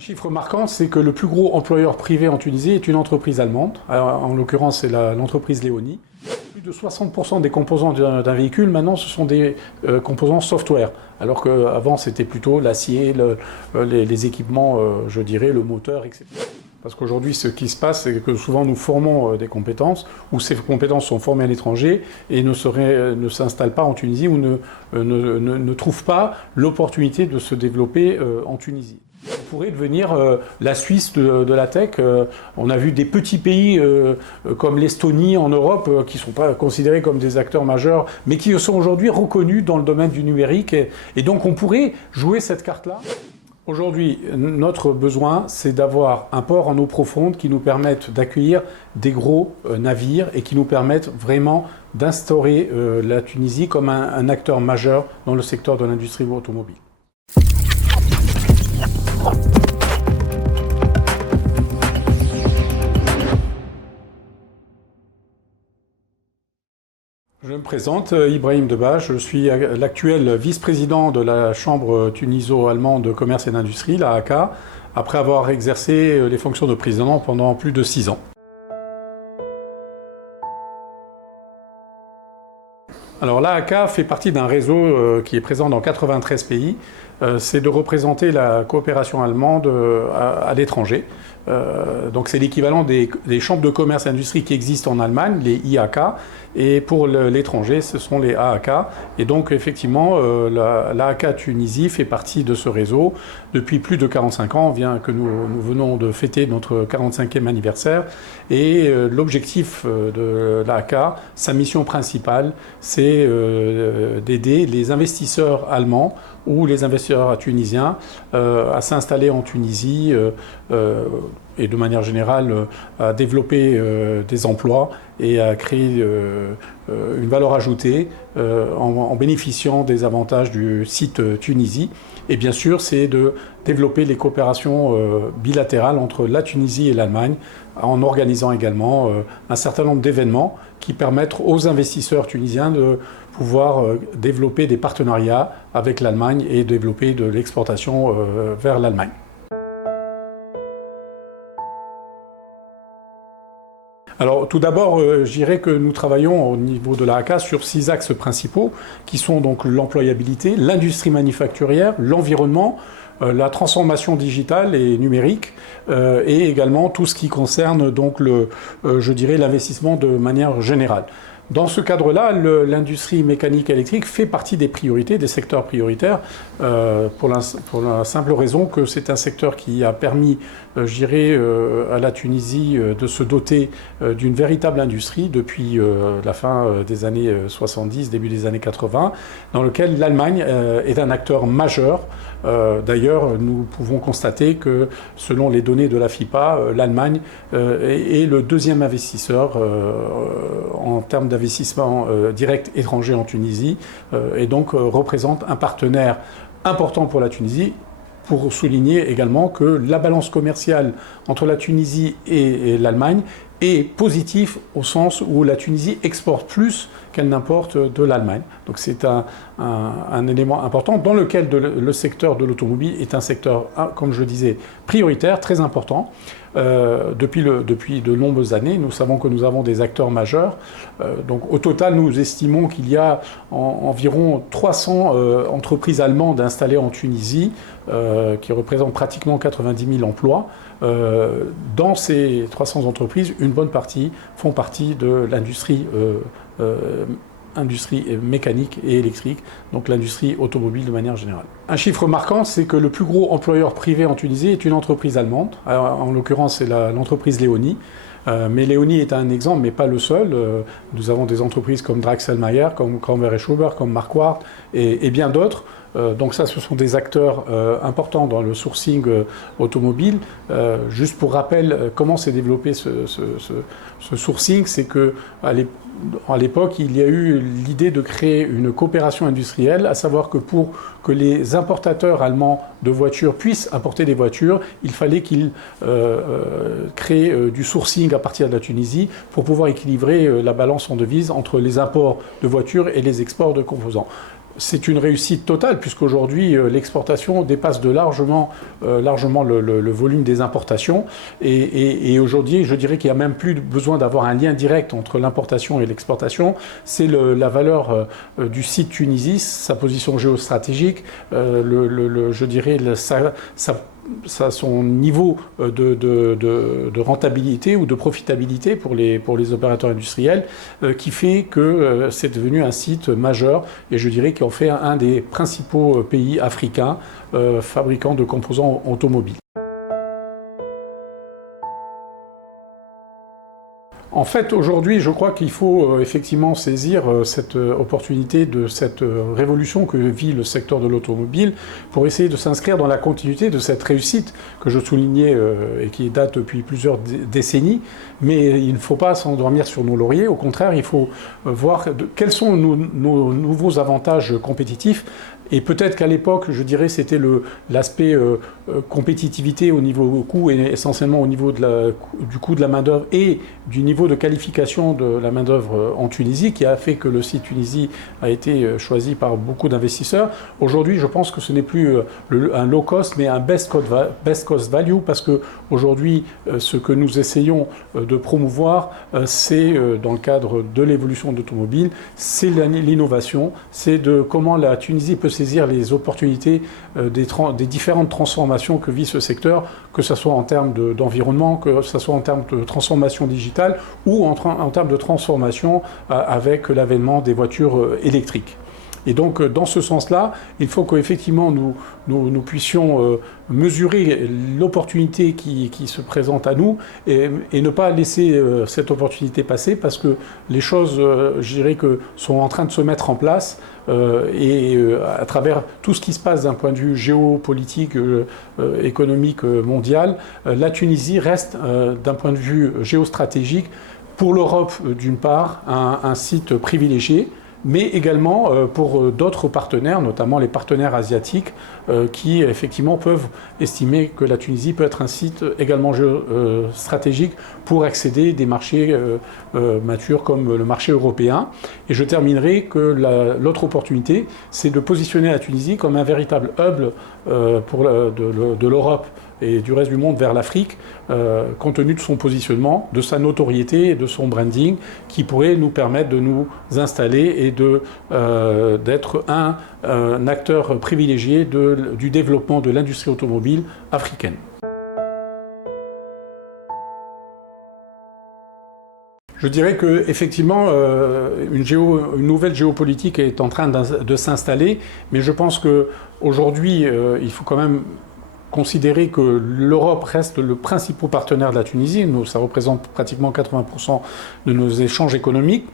Un chiffre marquant, c'est que le plus gros employeur privé en Tunisie est une entreprise allemande. Alors, en l'occurrence, c'est l'entreprise Leoni. Plus de 60% des composants d'un véhicule, maintenant, ce sont des composants software. Alors qu'avant, c'était plutôt l'acier, les équipements, je dirais, le moteur, etc. Parce qu'aujourd'hui, ce qui se passe, c'est que souvent nous formons des compétences, ou ces compétences sont formées à l'étranger et ne s'installent pas en Tunisie ou ne trouvent pas l'opportunité de se développer en Tunisie. On pourrait devenir la Suisse de la tech. On a vu des petits pays comme l'Estonie en Europe qui ne sont pas considérés comme des acteurs majeurs, mais qui sont aujourd'hui reconnus dans le domaine du numérique. Et donc on pourrait jouer cette carte-là. Aujourd'hui, notre besoin, c'est d'avoir un port en eau profonde qui nous permette d'accueillir des gros navires et qui nous permette vraiment d'instaurer la Tunisie comme un acteur majeur dans le secteur de l'industrie automobile. Je me présente, Ibrahim Debache, je suis l'actuel vice-président de la Chambre tuniso-allemande de commerce et d'industrie, la AAK, après avoir exercé les fonctions de président pendant plus de 6 ans. Alors l'AAK fait partie d'un réseau qui est présent dans 93 pays. C'est de représenter la coopération allemande à l'étranger. Donc c'est l'équivalent des chambres de commerce et d'industrie qui existent en Allemagne, les IAK, et pour l'étranger, ce sont les AAK. Et donc effectivement, l'AAK Tunisie fait partie de ce réseau depuis plus de 45 ans, que nous venons de fêter notre 45e anniversaire. Et l'objectif de l'AAK, sa mission principale, c'est d'aider les investisseurs allemands ou les investisseurs tunisiens à s'installer en Tunisie et de manière générale à développer des emplois et à créer une valeur ajoutée en bénéficiant des avantages du site Tunisie. Et bien sûr, c'est de développer les coopérations bilatérales entre la Tunisie et l'Allemagne en organisant également un certain nombre d'événements qui permettent aux investisseurs tunisiens de pouvoir développer des partenariats avec l'Allemagne et développer de l'exportation vers l'Allemagne. Alors tout d'abord, je dirais que nous travaillons au niveau de l'AAK sur 6 axes principaux qui sont donc l'employabilité, l'industrie manufacturière, l'environnement, la transformation digitale et numérique et également tout ce qui concerne donc je dirais l'investissement de manière générale. Dans ce cadre-là, l'industrie mécanique électrique fait partie des priorités, des secteurs prioritaires, pour la simple raison que c'est un secteur qui a permis, je dirais, à la Tunisie de se doter d'une véritable industrie depuis la fin des années 70, début des années 80, dans lequel l'Allemagne est un acteur majeur. D'ailleurs, nous pouvons constater que, selon les données de la FIPA, l'Allemagne est le deuxième investisseur en termes d'investissement direct étranger en Tunisie et donc représente un partenaire important pour la Tunisie, pour souligner également que la balance commerciale entre la Tunisie et l'Allemagne est positive au sens où la Tunisie exporte plus qu'elle n'importe de l'Allemagne. Donc c'est un élément important dans lequel le secteur de l'automobile est un secteur, comme je le disais, prioritaire, très important. Depuis de nombreuses années, nous savons que nous avons des acteurs majeurs. Donc au total, nous estimons qu'il y a environ 300 entreprises allemandes installées en Tunisie, qui représentent pratiquement 90 000 emplois. Dans ces 300 entreprises, une bonne partie font partie de l'industrie mécanique et électrique, donc l'industrie automobile de manière générale. Un chiffre marquant, c'est que le plus gros employeur privé en Tunisie est une entreprise allemande. Alors, en l'occurrence, c'est l'entreprise Leoni. Mais Leoni est un exemple, mais pas le seul. Nous avons des entreprises comme Draxelmaier, comme Kramwer & Schubert, comme Marquardt et bien d'autres. Donc ça, ce sont des acteurs importants dans le sourcing automobile. Juste pour rappel, comment s'est développé ce sourcing, c'est qu'à l'époque, il y a eu l'idée de créer une coopération industrielle, à savoir que pour que les importateurs allemands de voitures puissent importer des voitures, il fallait qu'ils créent du sourcing à partir de la Tunisie pour pouvoir équilibrer la balance en devises entre les imports de voitures et les exports de composants. c'est une réussite totale, puisqu'aujourd'hui, l'exportation dépasse largement le volume des importations. Et aujourd'hui, je dirais qu'il n'y a même plus besoin d'avoir un lien direct entre l'importation et l'exportation. C'est la valeur du site Tunisie, sa position géostratégique, je dirais son niveau de rentabilité ou de profitabilité pour les opérateurs industriels, qui fait que c'est devenu un site majeur, et je dirais qu'il en fait un des principaux pays africains fabricants de composants automobiles. En fait, aujourd'hui, je crois qu'il faut effectivement saisir cette opportunité de cette révolution que vit le secteur de l'automobile pour essayer de s'inscrire dans la continuité de cette réussite que je soulignais et qui date depuis plusieurs décennies. Mais il ne faut pas s'endormir sur nos lauriers. Au contraire, il faut voir quels sont nos nouveaux avantages compétitifs. Et peut-être qu'à l'époque, je dirais, c'était l'aspect compétitivité au niveau coût, et essentiellement au niveau du coût de la main-d'œuvre et du niveau de qualification de la main-d'œuvre en Tunisie, qui a fait que le site Tunisie a été choisi par beaucoup d'investisseurs. Aujourd'hui, je pense que ce n'est plus un low cost, mais un best cost value, parce que aujourd'hui, ce que nous essayons de promouvoir, c'est dans le cadre de l'évolution de l'automobile, c'est l'innovation, c'est de comment la Tunisie peut saisir les opportunités des différentes transformations que vit ce secteur, que ce soit en termes d'environnement, que ce soit en termes de transformation digitale ou en termes de transformation avec l'avènement des voitures électriques. Et donc, dans ce sens-là, il faut qu'effectivement nous puissions mesurer l'opportunité qui se présente à nous et ne pas laisser cette opportunité passer, parce que les choses, je dirais, sont en train de se mettre en place à travers tout ce qui se passe d'un point de vue géopolitique, économique, mondial. La Tunisie reste, d'un point de vue géostratégique, pour l'Europe d'une part, un site privilégié, mais également pour d'autres partenaires, notamment les partenaires asiatiques, qui effectivement peuvent estimer que la Tunisie peut être un site également stratégique pour accéder à des marchés matures comme le marché européen. Et je terminerai que l'autre opportunité, c'est de positionner la Tunisie comme un véritable hub de l'Europe et du reste du monde vers l'Afrique, compte tenu de son positionnement, de sa notoriété et de son branding, qui pourrait nous permettre de nous installer et d'être un acteur privilégié du développement de l'industrie automobile africaine. Je dirais qu'effectivement, une nouvelle géopolitique est en train de s'installer, mais je pense qu'aujourd'hui, il faut quand même considérer que l'Europe reste le principal partenaire de la Tunisie. Ça représente pratiquement 80% de nos échanges économiques.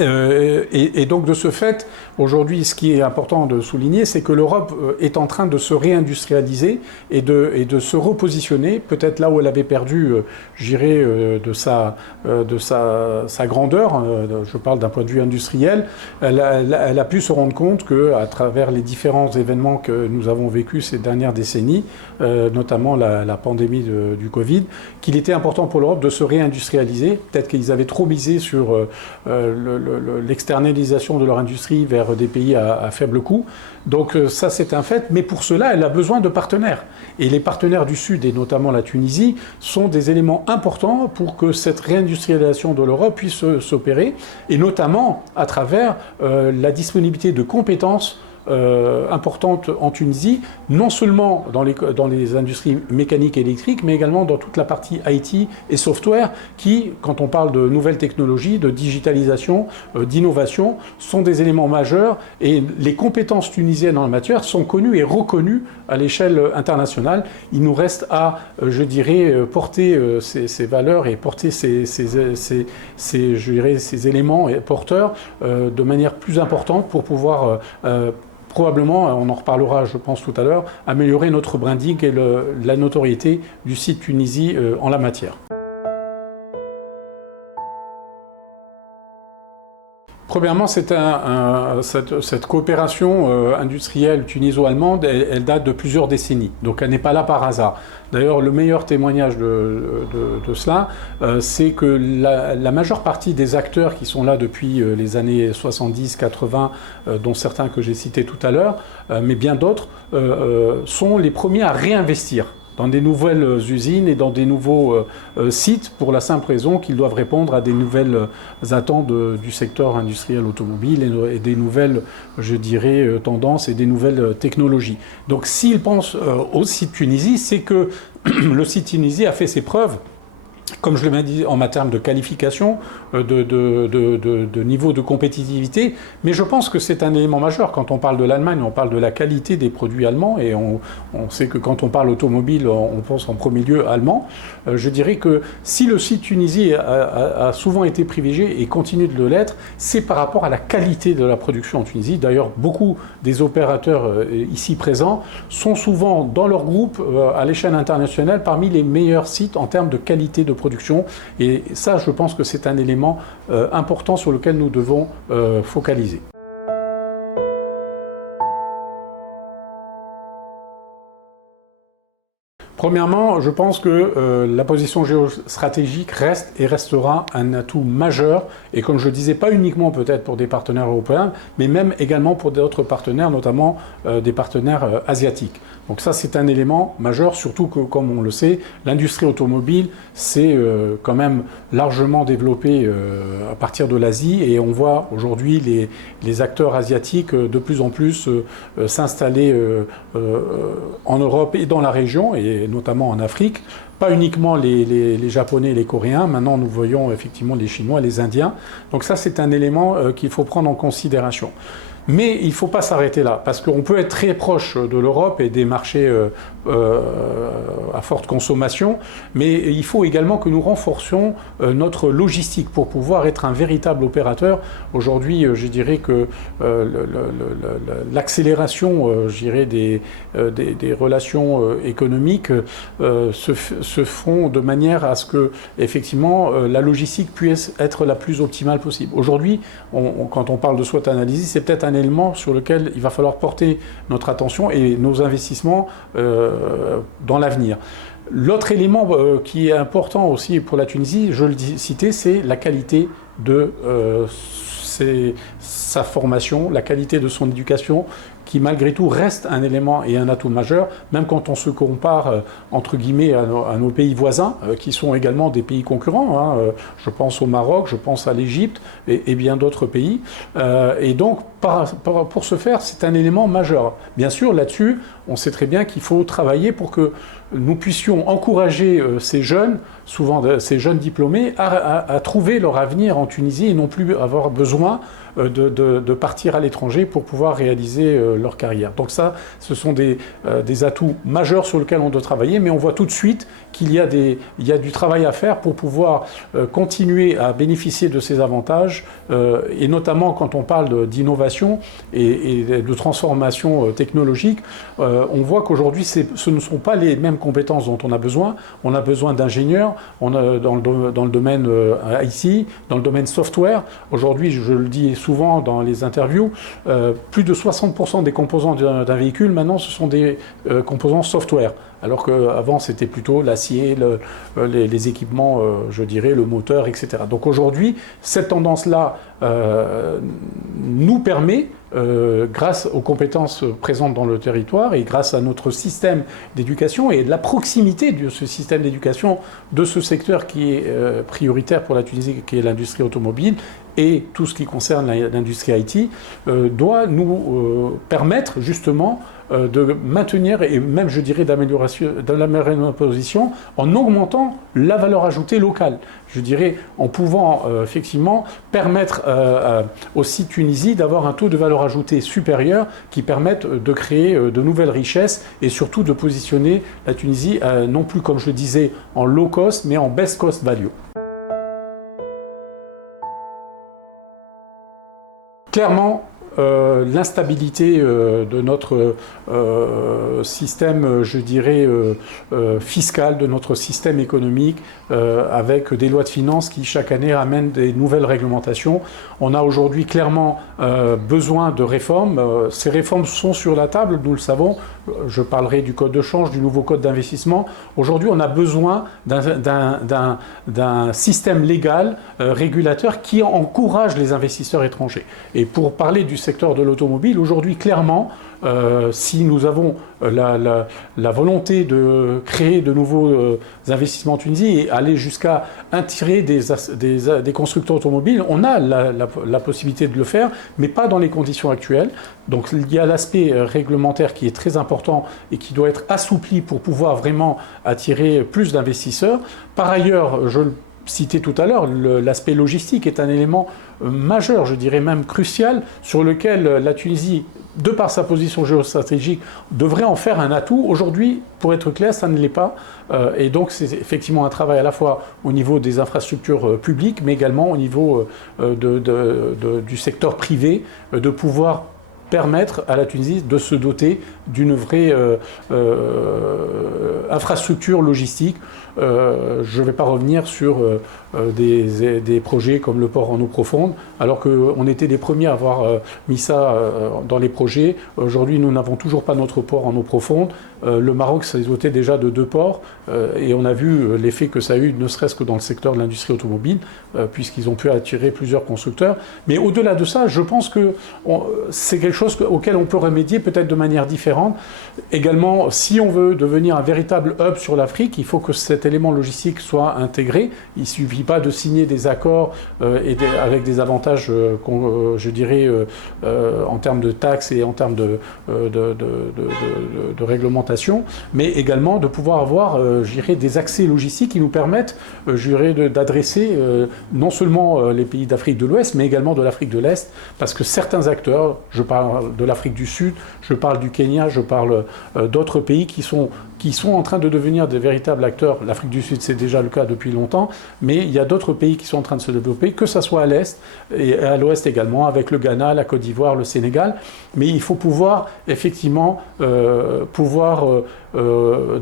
Et donc de ce fait, aujourd'hui, ce qui est important de souligner, c'est que l'Europe est en train de se réindustrialiser et de se repositionner, peut-être là où elle avait perdu, je dirais, de sa grandeur. Je parle d'un point de vue industriel. Elle a pu se rendre compte qu'à travers les différents événements que nous avons vécus ces dernières décennies, notamment la pandémie du Covid, qu'il était important pour l'Europe de se réindustrialiser. Peut-être qu'ils avaient trop misé sur l'externalisation de leur industrie vers des pays à faible coût. Donc ça, c'est un fait. Mais pour cela, elle a besoin de partenaires. Et les partenaires du Sud, et notamment la Tunisie, sont des éléments importants pour que cette réindustrialisation de l'Europe puisse s'opérer, et notamment à travers la disponibilité de compétences importante en Tunisie, non seulement dans les industries mécaniques et électriques, mais également dans toute la partie IT et software qui, quand on parle de nouvelles technologies, de digitalisation, d'innovation, sont des éléments majeurs, et les compétences tunisiennes en la matière sont connues et reconnues à l'échelle internationale. Il nous reste à, je dirais, porter ces valeurs et porter ces éléments porteurs de manière plus importante pour pouvoir probablement, on en reparlera je pense tout à l'heure, améliorer notre branding et la notoriété du site Tunisie en la matière. Premièrement, cette coopération industrielle tuniso-allemande, elle date de plusieurs décennies, donc elle n'est pas là par hasard. D'ailleurs, le meilleur témoignage de cela, c'est que la majeure partie des acteurs qui sont là depuis les années 70-80, dont certains que j'ai cités tout à l'heure, mais bien d'autres, sont les premiers à réinvestir dans des nouvelles usines et dans des nouveaux sites, pour la simple raison qu'ils doivent répondre à des nouvelles attentes du secteur industriel automobile et des nouvelles, je dirais, tendances et des nouvelles technologies. Donc s'ils pensent au site Tunisie, c'est que le site Tunisie a fait ses preuves, comme je l'ai dit, en matière de qualification, de niveau de compétitivité, mais je pense que c'est un élément majeur. Quand on parle de l'Allemagne, on parle de la qualité des produits allemands, et on sait que quand on parle automobile, on pense en premier lieu allemand. Je dirais que si le site Tunisie a souvent été privilégié et continue de l'être, c'est par rapport à la qualité de la production en Tunisie. D'ailleurs, beaucoup des opérateurs ici présents sont souvent dans leur groupe, à l'échelle internationale, parmi les meilleurs sites en termes de qualité de production. Et ça, je pense que c'est un élément important sur lequel nous devons focaliser. Premièrement, je pense que la position géostratégique reste et restera un atout majeur, et comme je le disais, pas uniquement peut-être pour des partenaires européens, mais même également pour d'autres partenaires, notamment des partenaires asiatiques. Donc ça, c'est un élément majeur, surtout que, comme on le sait, l'industrie automobile s'est quand même largement développée à partir de l'Asie, et on voit aujourd'hui les acteurs asiatiques de plus en plus s'installer en Europe et dans la région, et notamment en Afrique. Pas uniquement les Japonais et les Coréens, maintenant nous voyons effectivement les Chinois, les Indiens. Donc ça, c'est un élément qu'il faut prendre en considération. Mais il ne faut pas s'arrêter là, parce qu'on peut être très proche de l'Europe et des marchés à forte consommation, mais il faut également que nous renforcions notre logistique pour pouvoir être un véritable opérateur. Aujourd'hui, je dirais que l'accélération, je dirais, des relations économiques se font de manière à ce que, effectivement, la logistique puisse être la plus optimale possible. Aujourd'hui, quand on parle de SWOT analysis, c'est peut-être un élément sur lequel il va falloir porter notre attention et nos investissements dans l'avenir. L'autre élément qui est important aussi pour la Tunisie, je le citais, c'est la qualité de sa formation, la qualité de son éducation, qui malgré tout reste un élément et un atout majeur, même quand on se compare entre guillemets à nos pays voisins, qui sont également des pays concurrents. Hein. Je pense au Maroc, je pense à l'Égypte et bien d'autres pays. Et donc, pour ce faire, c'est un élément majeur. Bien sûr, là-dessus, on sait très bien qu'il faut travailler pour que nous puissions encourager ces jeunes, souvent ces jeunes diplômés, à trouver leur avenir en Tunisie et non plus avoir besoin de partir à l'étranger pour pouvoir réaliser leur carrière. Donc ça, ce sont des atouts majeurs sur lesquels on doit travailler, mais on voit tout de suite qu'il y a du travail à faire pour pouvoir continuer à bénéficier de ces avantages, et notamment quand on parle d'innovation et de transformation technologique, on voit qu'aujourd'hui, ce ne sont pas les mêmes compétences dont on a besoin. On a besoin d'ingénieurs dans le domaine IT, dans le domaine software. Aujourd'hui, je le dis souvent dans les interviews, plus de 60% des composants d'un véhicule, maintenant, ce sont des composants software. Alors qu'avant, c'était plutôt l'acier, les équipements, je dirais, le moteur, etc. Donc aujourd'hui, cette tendance-là nous permet, grâce aux compétences présentes dans le territoire et grâce à notre système d'éducation et de la proximité de ce système d'éducation de ce secteur qui est prioritaire pour la Tunisie, qui est l'industrie automobile, et tout ce qui concerne l'industrie IT, doit nous permettre justement de maintenir et même, je dirais, d'améliorer notre position en augmentant la valeur ajoutée locale. Je dirais en pouvant effectivement permettre aussi Tunisie d'avoir un taux de valeur ajoutée supérieur qui permette de créer de nouvelles richesses et surtout de positionner la Tunisie non plus, comme je le disais, en low cost, mais en best cost value. Clairement, l'instabilité de notre système, je dirais, fiscal, de notre système économique, avec des lois de finances qui chaque année amènent des nouvelles réglementations. On a aujourd'hui clairement besoin de réformes. Ces réformes sont sur la table, nous le savons. Je parlerai du code de change, du nouveau code d'investissement. Aujourd'hui, on a besoin d'un système légal, régulateur, qui encourage les investisseurs étrangers. Et pour parler du secteur de l'automobile, aujourd'hui, clairement, si nous avons la volonté de créer de nouveaux investissements en Tunisie et aller jusqu'à attirer des constructeurs automobiles, on a la possibilité de le faire, mais pas dans les conditions actuelles. Donc il y a l'aspect réglementaire qui est très important et qui doit être assoupli pour pouvoir vraiment attirer plus d'investisseurs. Par ailleurs, je le citais tout à l'heure, l'aspect logistique est un élément majeur, je dirais même crucial, sur lequel la Tunisie, de par sa position géostratégique, devrait en faire un atout. Aujourd'hui, pour être clair, ça ne l'est pas. Et donc, c'est effectivement un travail à la fois au niveau des infrastructures publiques, mais également au niveau du secteur privé, de pouvoir permettre à la Tunisie de se doter d'une vraie infrastructure logistique. Je ne vais pas revenir sur des projets comme le port en eau profonde, alors qu'on était les premiers à avoir mis ça dans les projets. Aujourd'hui, nous n'avons toujours pas notre port en eau profonde. Le Maroc s'est doté déjà de 2 ports et on a vu l'effet que ça a eu, ne serait-ce que dans le secteur de l'industrie automobile, puisqu'ils ont pu attirer plusieurs constructeurs. Mais au-delà de ça, je pense que c'est quelque chose auquel on peut remédier peut-être de manière différente. Également, si on veut devenir un véritable hub sur l'Afrique, il faut que cet élément logistique soit intégré. Il ne suffit pas de signer des accords avec des avantages, je dirais, en termes de taxes et en termes de réglementation, mais également de pouvoir avoir, je dirais, des accès logistiques qui nous permettent, je dirais, d'adresser non seulement les pays d'Afrique de l'Ouest, mais également de l'Afrique de l'Est, parce que certains acteurs, je parle de l'Afrique du Sud, je parle du Kenya, je parle d'autres pays qui sont en train de devenir des véritables acteurs. L'Afrique du Sud, c'est déjà le cas depuis longtemps, mais il y a d'autres pays qui sont en train de se développer, que ce soit à l'Est et à l'Ouest également, avec le Ghana, la Côte d'Ivoire, le Sénégal. Mais il faut pouvoir, effectivement,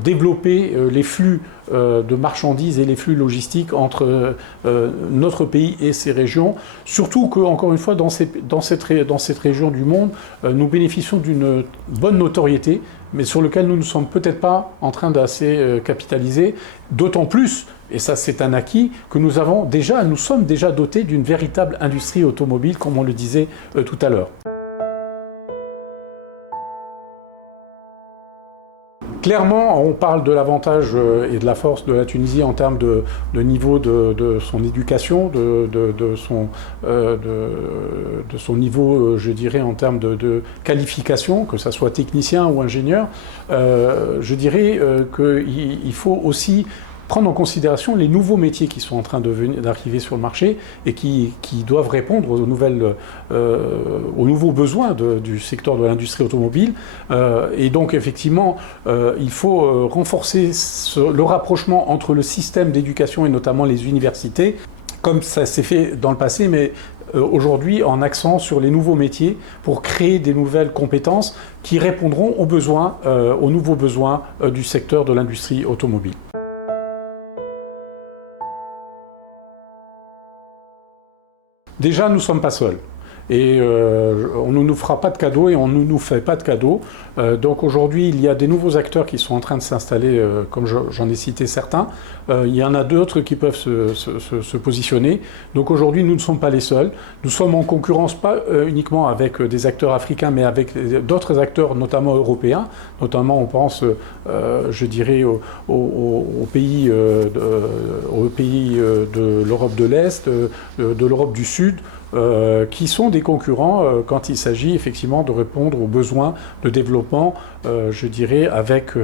développer les flux de marchandises et les flux logistiques entre notre pays et ces régions. Surtout que, encore une fois, dans cette région du monde, nous bénéficions d'une bonne notoriété, mais sur lequel nous ne sommes peut-être pas en train d'assez capitaliser, d'autant plus, et ça c'est un acquis, que nous sommes déjà dotés d'une véritable industrie automobile, comme on le disait tout à l'heure. Clairement, on parle de l'avantage et de la force de la Tunisie en termes de niveau de son éducation, de son niveau, je dirais, en termes de qualification, que ce soit technicien ou ingénieur. Je dirais qu'il faut aussi prendre en considération les nouveaux métiers qui sont en train d'arriver sur le marché et qui doivent répondre aux nouveaux besoins du secteur de l'industrie automobile. Et donc, effectivement, il faut renforcer le rapprochement entre le système d'éducation et notamment les universités, comme ça s'est fait dans le passé, mais aujourd'hui en accent sur les nouveaux métiers pour créer des nouvelles compétences qui répondront aux nouveaux besoins du secteur de l'industrie automobile. Déjà, nous ne sommes pas seuls. Et on ne nous fera pas de cadeaux et on ne nous fait pas de cadeaux. Donc aujourd'hui, il y a des nouveaux acteurs qui sont en train de s'installer, comme j'en ai cité certains. Il y en a d'autres qui peuvent se positionner. Donc aujourd'hui, nous ne sommes pas les seuls. Nous sommes en concurrence pas uniquement avec des acteurs africains, mais avec d'autres acteurs, notamment européens. Notamment, on pense, je dirais, aux pays de l'Europe de l'Est, de l'Europe du Sud, qui sont des concurrents quand il s'agit effectivement de répondre aux besoins de développement, je dirais, avec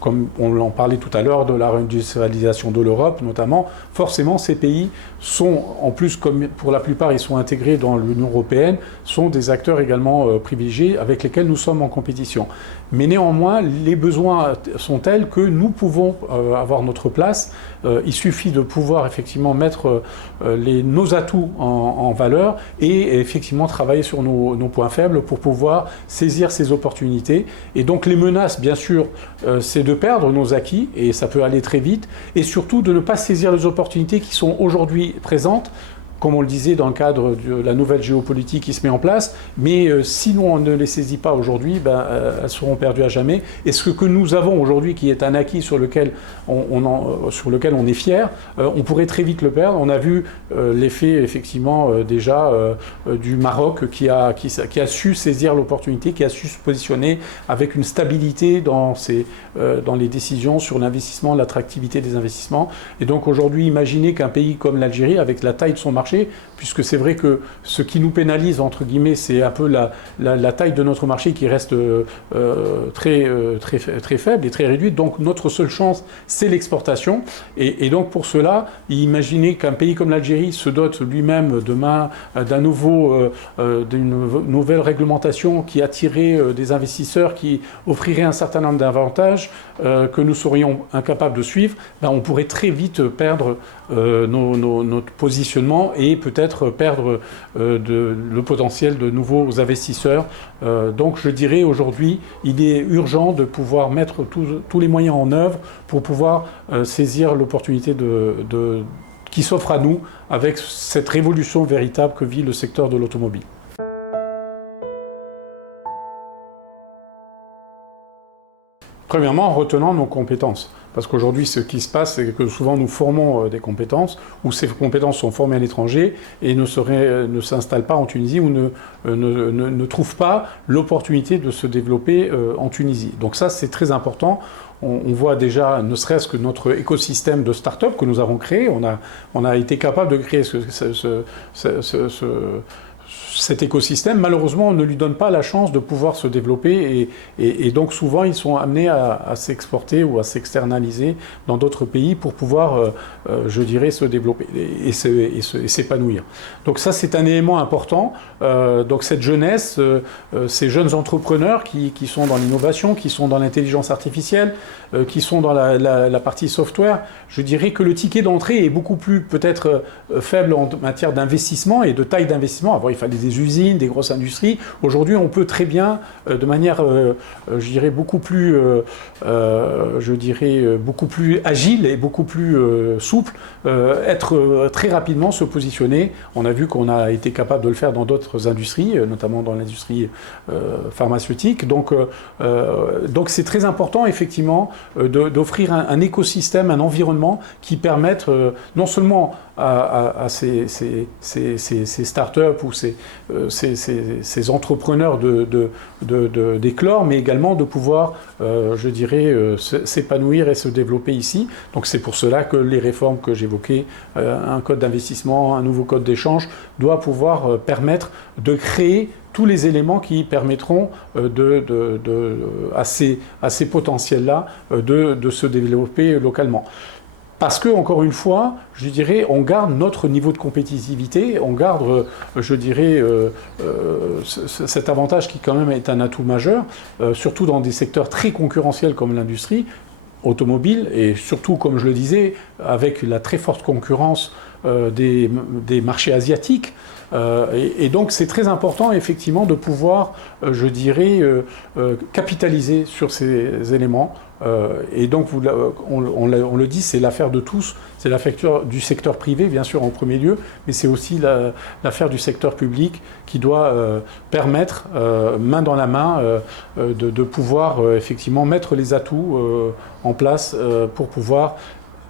comme on en parlait tout à l'heure, de la réindustrialisation de l'Europe notamment. Forcément, ces pays sont, en plus, comme pour la plupart ils sont intégrés dans l'Union européenne, sont des acteurs également privilégiés avec lesquels nous sommes en compétition. Mais néanmoins, les besoins sont tels que nous pouvons avoir notre place. Il suffit de pouvoir effectivement mettre nos nos atouts en valeur et effectivement travailler sur nos points faibles pour pouvoir saisir ces opportunités. Et donc les menaces, bien sûr, c'est de perdre nos acquis, et ça peut aller très vite, et surtout de ne pas saisir les opportunités qui sont aujourd'hui présentes, comme on le disait dans le cadre de la nouvelle géopolitique qui se met en place, mais si on ne les saisit pas aujourd'hui, elles seront perdues à jamais. Et ce que nous avons aujourd'hui, qui est un acquis sur lequel on est fier, on pourrait très vite le perdre. On a vu l'effet, effectivement, déjà du Maroc qui a su saisir l'opportunité, qui a su se positionner avec une stabilité dans les décisions sur l'investissement, l'attractivité des investissements. Et donc aujourd'hui, imaginez qu'un pays comme l'Algérie, avec la taille de son marché, puisque c'est vrai que ce qui nous pénalise, entre guillemets, c'est un peu la taille de notre marché qui reste très faible et très réduite. Donc notre seule chance, c'est l'exportation. Et donc pour cela, imaginez qu'un pays comme l'Algérie se dote lui-même demain d'une nouvelle réglementation qui attirerait des investisseurs, qui offrirait un certain nombre d'avantages que nous serions incapables de suivre. On pourrait très vite perdre notre positionnement et peut-être perdre le potentiel de nouveaux investisseurs. Donc je dirais aujourd'hui, il est urgent de pouvoir mettre tous les moyens en œuvre pour pouvoir saisir l'opportunité qui s'offre à nous avec cette révolution véritable que vit le secteur de l'automobile. Premièrement, en retenant nos compétences. Parce qu'aujourd'hui, ce qui se passe, c'est que souvent nous formons des compétences, ou ces compétences sont formées à l'étranger et ne s'installent pas en Tunisie ou ne trouvent pas l'opportunité de se développer en Tunisie. Donc ça, c'est très important. On voit déjà, ne serait-ce que notre écosystème de start-up que nous avons créé, on a été capable de créer cet écosystème. Malheureusement, on ne lui donne pas la chance de pouvoir se développer et donc souvent ils sont amenés à s'exporter ou à s'externaliser dans d'autres pays pour pouvoir, je dirais, se développer et s'épanouir. Donc ça, c'est un élément important. Donc cette jeunesse, ces jeunes entrepreneurs qui sont dans l'innovation, qui sont dans l'intelligence artificielle, qui sont dans la partie software, je dirais que le ticket d'entrée est beaucoup plus peut-être faible en matière d'investissement et de taille d'investissement. Avant, il fallait des usines, des grosses industries. Aujourd'hui, on peut très bien, de manière, je dirais, beaucoup plus agile et beaucoup plus souple, être très rapidement se positionner. On a vu qu'on a été capable de le faire dans d'autres industries, notamment dans l'industrie pharmaceutique. Donc c'est très important, effectivement, d'offrir un écosystème, un environnement qui permette non seulement à ces start-up ou ces entrepreneurs d'éclore, mais également de pouvoir, je dirais, s'épanouir et se développer ici. Donc c'est pour cela que les réformes que j'évoquais, un code d'investissement, un nouveau code d'échange, doit pouvoir permettre de créer tous les éléments qui permettront à ces potentiels-là de se développer localement. Parce que, encore une fois, je dirais, on garde notre niveau de compétitivité, on garde, je dirais, cet avantage qui quand même est un atout majeur, surtout dans des secteurs très concurrentiels comme l'industrie automobile, et surtout, comme je le disais, avec la très forte concurrence des marchés asiatiques. Et donc c'est très important effectivement de pouvoir, je dirais, capitaliser sur ces éléments. Et donc on le dit, c'est l'affaire de tous, c'est l'affaire du secteur privé bien sûr en premier lieu, mais c'est aussi l'affaire du secteur public qui doit permettre, main dans la main, de pouvoir effectivement mettre les atouts en place pour pouvoir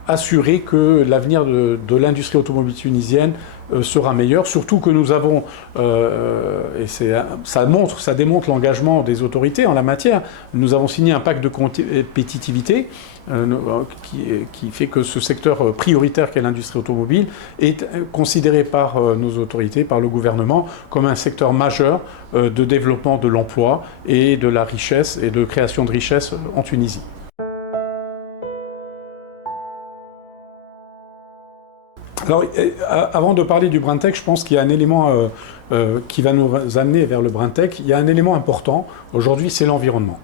assurer que l'avenir de l'industrie automobile tunisienne sera meilleur, surtout que nous avons, et ça démontre l'engagement des autorités en la matière, nous avons signé un pacte de compétitivité qui fait que ce secteur prioritaire qu'est l'industrie automobile est considéré par nos autorités, par le gouvernement, comme un secteur majeur de développement de l'emploi et de la richesse et de création de richesse en Tunisie. Alors, avant de parler du BrenTech, je pense qu'il y a un élément qui va nous amener vers le BrenTech. Il y a un élément important, aujourd'hui, c'est l'environnement.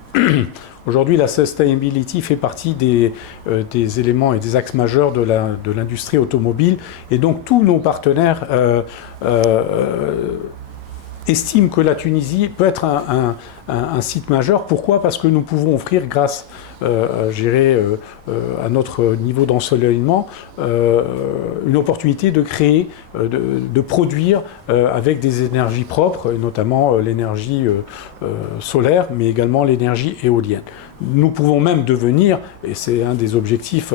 Aujourd'hui, la sustainability fait partie des éléments et des axes majeurs de l'industrie automobile. Et donc, tous nos partenaires estiment que la Tunisie peut être un site majeur. Pourquoi? Parce que nous pouvons offrir, grâce à notre niveau d'ensoleillement, une opportunité de créer, de produire avec des énergies propres, notamment l'énergie solaire, mais également l'énergie éolienne. Nous pouvons même devenir, et c'est un des objectifs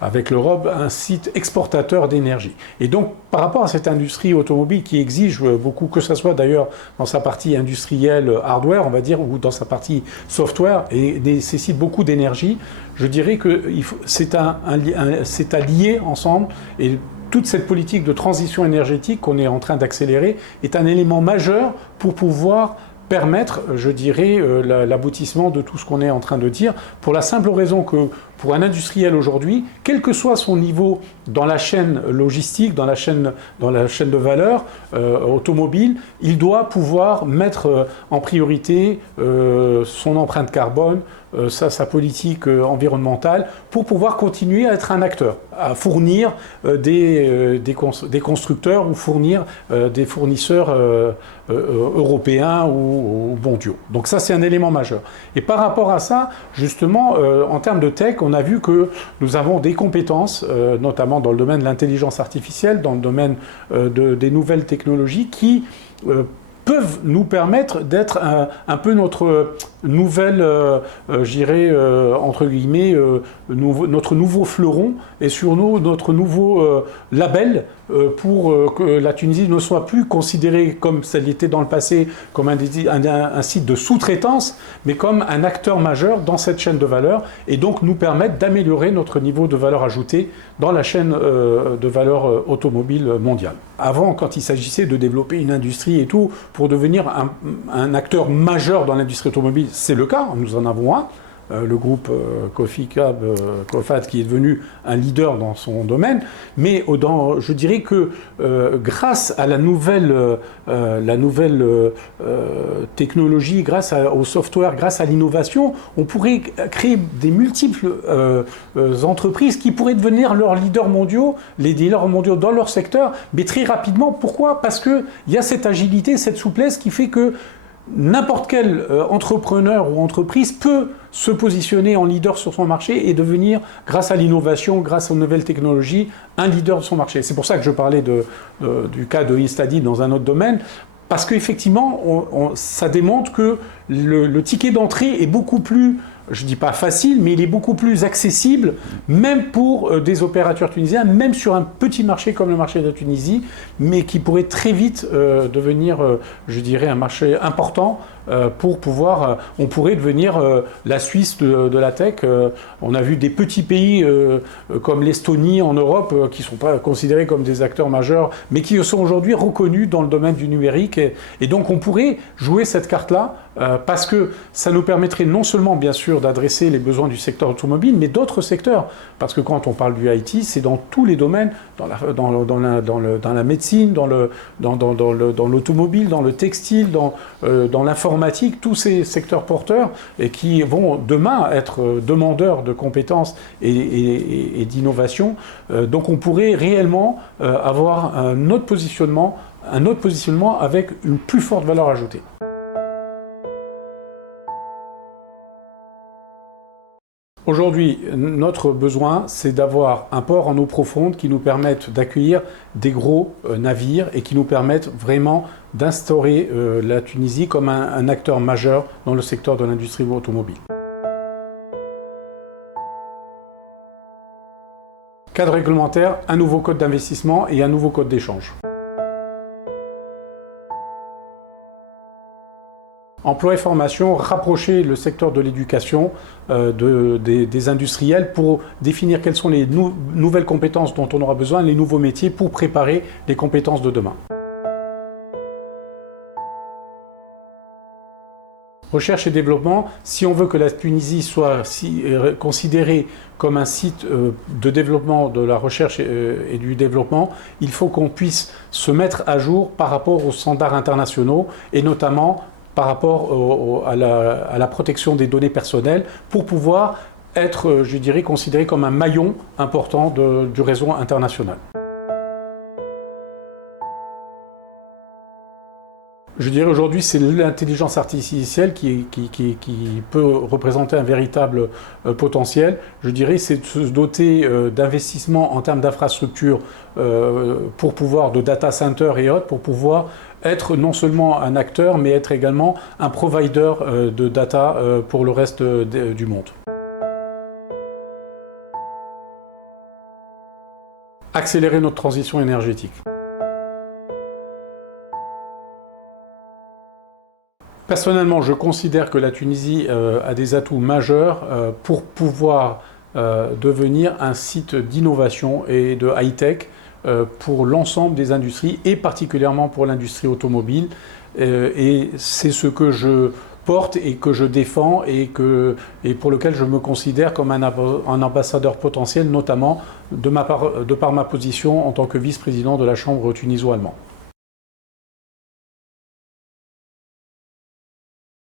avec l'Europe, un site exportateur d'énergie. Et donc, par rapport à cette industrie automobile qui exige beaucoup, que ce soit d'ailleurs dans sa partie industrielle hardware, on va dire, ou dans sa partie software, et nécessite beaucoup d'énergie, je dirais que c'est à lier ensemble. Et toute cette politique de transition énergétique qu'on est en train d'accélérer est un élément majeur pour pouvoir permettre, je dirais, l'aboutissement de tout ce qu'on est en train de dire, pour la simple raison que pour un industriel aujourd'hui, quel que soit son niveau dans la chaîne logistique, dans la chaîne de valeur automobile, il doit pouvoir mettre en priorité son empreinte carbone, sa politique environnementale, pour pouvoir continuer à être un acteur, à fournir des constructeurs ou fournir des fournisseurs européens ou mondiaux. Donc ça, c'est un élément majeur. Et par rapport à ça, justement, en termes de tech, on a vu que nous avons des compétences, notamment dans le domaine de l'intelligence artificielle, dans le domaine des nouvelles technologies, qui peuvent nous permettre d'être un peu notre nouvelle, entre guillemets, notre nouveau fleuron et sur notre nouveau label pour que la Tunisie ne soit plus considérée comme ça l'était dans le passé, comme un site de sous-traitance, mais comme un acteur majeur dans cette chaîne de valeur et donc nous permettre d'améliorer notre niveau de valeur ajoutée dans la chaîne de valeur automobile mondiale. Avant, quand il s'agissait de développer une industrie et tout, pour devenir un acteur majeur dans l'industrie automobile, c'est le cas, nous en avons un. Le groupe Cofat qui est devenu un leader dans son domaine, mais je dirais que grâce à la nouvelle technologie, grâce au software, grâce à l'innovation, on pourrait créer des multiples entreprises qui pourraient devenir leurs leaders mondiaux, les leaders mondiaux dans leur secteur, mais très rapidement. Pourquoi? Parce qu'il y a cette agilité, cette souplesse qui fait que n'importe quel entrepreneur ou entreprise peut se positionner en leader sur son marché et devenir, grâce à l'innovation, grâce aux nouvelles technologies, un leader de son marché. C'est pour ça que je parlais du cas de Instadi dans un autre domaine, parce qu'effectivement, ça démontre que le ticket d'entrée est beaucoup plus, je ne dis pas facile, mais il est beaucoup plus accessible, même pour des opérateurs tunisiens, même sur un petit marché comme le marché de la Tunisie, mais qui pourrait très vite devenir, je dirais, un marché important pour pouvoir... on pourrait devenir la Suisse de la tech. On a vu des petits pays comme l'Estonie en Europe, qui ne sont pas considérés comme des acteurs majeurs, mais qui sont aujourd'hui reconnus dans le domaine du numérique. Et donc on pourrait jouer cette carte-là, parce que ça nous permettrait non seulement, bien sûr, d'adresser les besoins du secteur automobile, mais d'autres secteurs. Parce que quand on parle du IT, c'est dans tous les domaines, dans la médecine, dans l'automobile, dans le textile, dans l'informatique, tous ces secteurs porteurs et qui vont demain être demandeurs de compétences et d'innovation. Donc on pourrait réellement avoir un autre positionnement avec une plus forte valeur ajoutée. Aujourd'hui, notre besoin, c'est d'avoir un port en eau profonde qui nous permette d'accueillir des gros navires et qui nous permette vraiment d'instaurer la Tunisie comme un acteur majeur dans le secteur de l'industrie automobile. Cadre réglementaire, un nouveau code d'investissement et un nouveau code d'échange. Emploi et formation, rapprocher le secteur de l'éducation des industriels pour définir quelles sont les nouvelles compétences dont on aura besoin, les nouveaux métiers pour préparer les compétences de demain. Recherche et développement, si on veut que la Tunisie soit considérée comme un site de développement de la recherche et du développement, il faut qu'on puisse se mettre à jour par rapport aux standards internationaux et notamment par rapport à la protection des données personnelles pour pouvoir être, je dirais, considéré comme un maillon important du réseau international. Je dirais aujourd'hui c'est l'intelligence artificielle qui peut représenter un véritable potentiel. Je dirais c'est de se doter d'investissements en termes d'infrastructures pour pouvoir, de data centers et autres, pour pouvoir être non seulement un acteur mais être également un provider de data pour le reste du monde. Accélérer notre transition énergétique. Personnellement, je considère que la Tunisie a des atouts majeurs pour pouvoir devenir un site d'innovation et de high-tech pour l'ensemble des industries et particulièrement pour l'industrie automobile. Et c'est ce que je porte et que je défends et pour lequel je me considère comme un ambassadeur potentiel, notamment de par ma position en tant que vice-président de la Chambre tuniso-allemande.